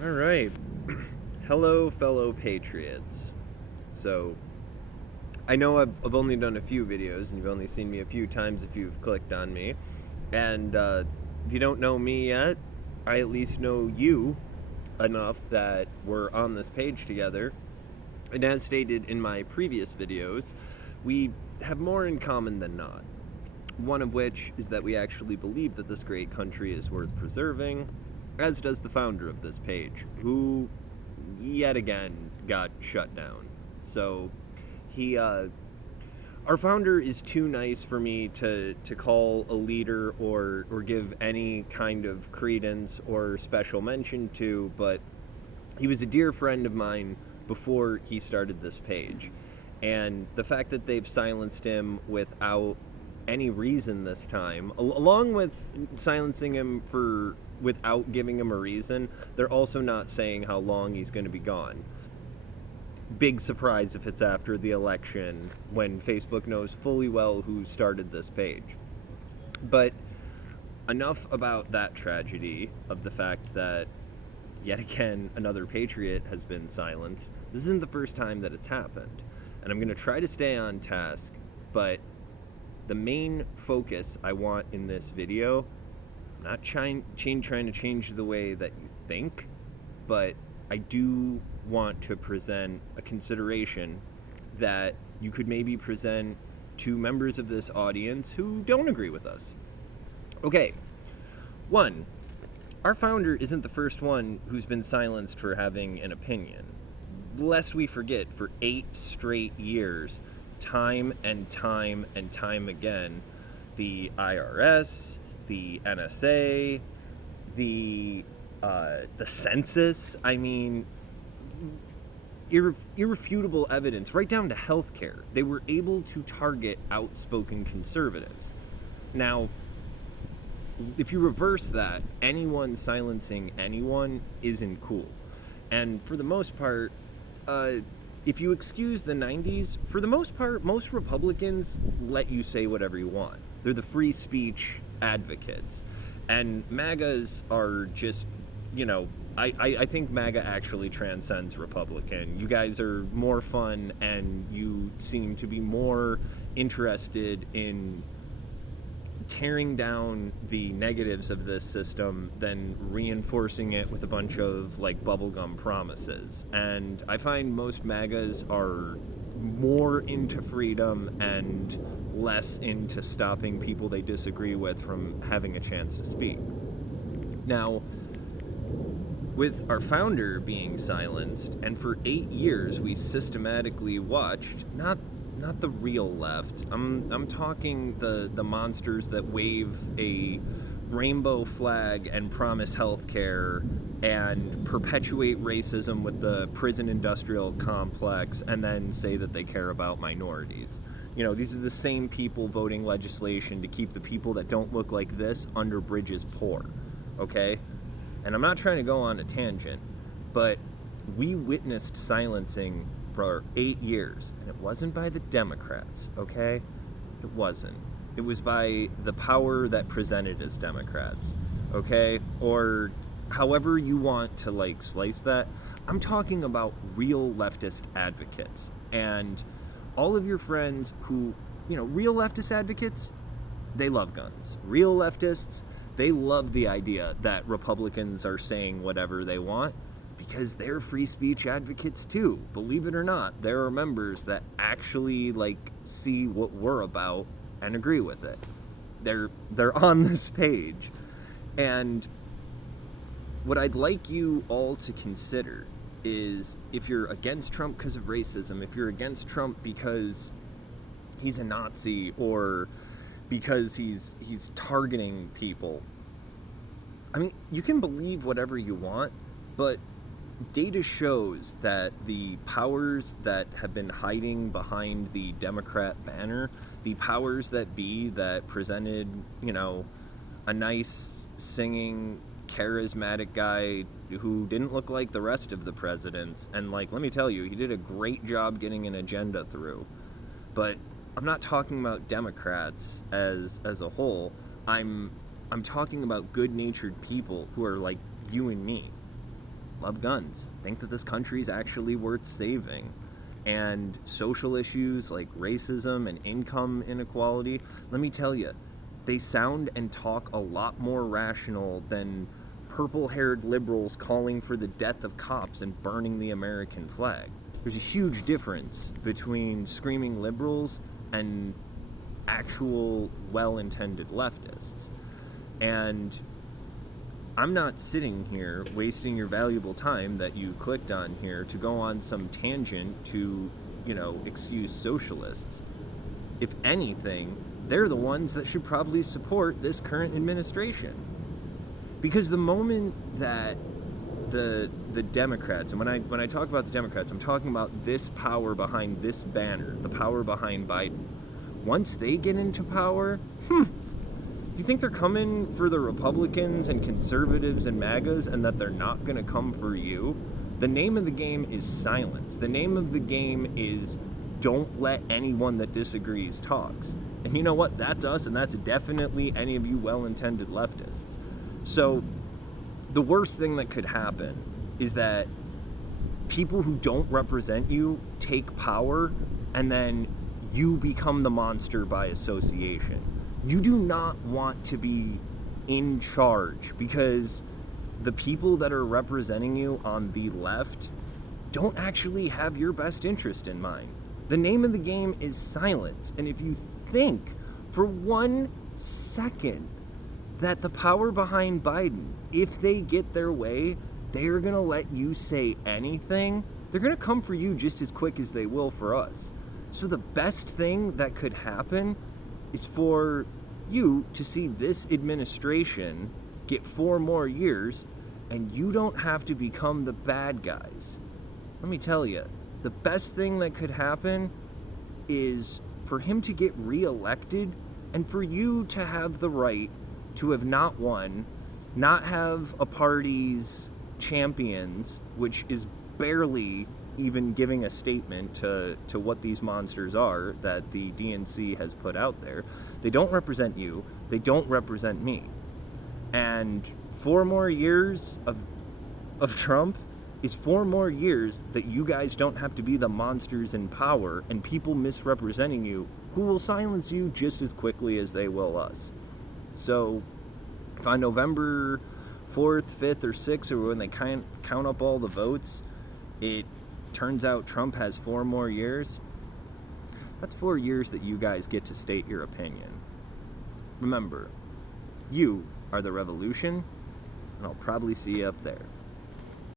All right. Hello, fellow patriots. So, I know I've only done a few videos, and you've only seen me a few times if you've clicked on me. And if you don't know me yet, I at least know you enough that we're on this page together. And as stated in my previous videos, we have more in common than not. One of which is that we actually believe that this great country is worth preserving, as does the founder of this page, who yet again got shut down. So our founder is too nice for me to call a leader or give any kind of credence or special mention to, but he was a dear friend of mine before he started this page. And the fact that they've silenced him without any reason this time, along with silencing him without giving him a reason, they're also not saying how long he's going to be gone. Big surprise if it's after the election, when Facebook knows fully well who started this page. But enough about that tragedy of the fact that yet again another patriot has been silenced. This isn't the first time that it's happened, and I'm going to try to stay on task, but the main focus I want in this video, I'm not trying to change the way that you think, but I do want to present a consideration that you could maybe present to members of this audience who don't agree with us. Okay, 1, our founder isn't the first one who's been silenced for having an opinion. Lest we forget, for 8 straight years, time and time and time again, the IRS, the NSA, the census, irrefutable evidence, right down to healthcare. They were able to target outspoken conservatives. Now, if you reverse that, anyone silencing anyone isn't cool. And for the most part, if you excuse the 90s, for the most part, most Republicans let you say whatever you want. They're the free speech advocates. And MAGAs are just, I think MAGA actually transcends Republican. You guys are more fun, and you seem to be more interested in tearing down the negatives of this system than reinforcing it with a bunch of bubblegum promises. And I find most MAGAs are more into freedom and less into stopping people they disagree with from having a chance to speak. Now, with our founder being silenced, and for 8 years we systematically watched not the real left. I'm talking the monsters that wave a rainbow flag and promise healthcare and perpetuate racism with the prison industrial complex and then say that they care about minorities. These are the same people voting legislation to keep the people that don't look like this under bridges poor, okay? And I'm not trying to go on a tangent, but we witnessed silencing for 8 years, and it wasn't by the Democrats, okay? It wasn't. It was by the power that presented as Democrats, okay? Or however you want to slice that. I'm talking about real leftist advocates, and all of your friends who, real leftist advocates, they love guns. Real leftists, they love the idea that Republicans are saying whatever they want, because they're free speech advocates too. Believe it or not, there are members that actually see what we're about and agree with it. They're on this page. And what I'd like you all to consider is, if you're against Trump because of racism, if you're against Trump because he's a Nazi or because he's targeting people, you can believe whatever you want, but data shows that the powers that have been hiding behind the Democrat banner, the powers that be that presented, a nice singing, charismatic guy who didn't look like the rest of the presidents, and let me tell you, he did a great job getting an agenda through. But I'm not talking about Democrats as a whole. I'm talking about good-natured people who are like you and me. love guns, think that this country is actually worth saving. And social issues like racism and income inequality, let me tell you, they sound and talk a lot more rational than purple-haired liberals calling for the death of cops and burning the American flag. There's a huge difference between screaming liberals and actual well-intended leftists. And I'm not sitting here wasting your valuable time that you clicked on here to go on some tangent to, excuse socialists. If anything, they're the ones that should probably support this current administration. Because the moment that the Democrats, and when I talk about the Democrats, I'm talking about this power behind this banner, the power behind Biden. Once they get into power, you think they're coming for the Republicans and conservatives and MAGAs and that they're not going to come for you? The name of the game is silence. The name of the game is don't let anyone that disagrees talks. And you know what? That's us, and that's definitely any of you well-intended leftists. So the worst thing that could happen is that people who don't represent you take power and then you become the monster by association. You do not want to be in charge because the people that are representing you on the left don't actually have your best interest in mind. The name of the game is silence. And if you think for 1 second that the power behind Biden, if they get their way, they're going to let you say anything, they're going to come for you just as quick as they will for us. So the best thing that could happen is for you to see this administration get 4 more years and you don't have to become the bad guys. Let me tell you, the best thing that could happen is for him to get reelected and for you to have the right to have not won, not have a party's champions, which is barely even giving a statement to what these monsters are that the DNC has put out there. They don't represent you. They don't represent me. And 4 more years of Trump is 4 more years that you guys don't have to be the monsters in power and people misrepresenting you who will silence you just as quickly as they will us. So if on November 4th, 5th, or 6th, or when they count up all the votes, it turns out Trump has 4 more years, that's 4 years that you guys get to state your opinion. Remember, you are the revolution, and I'll probably see you up there.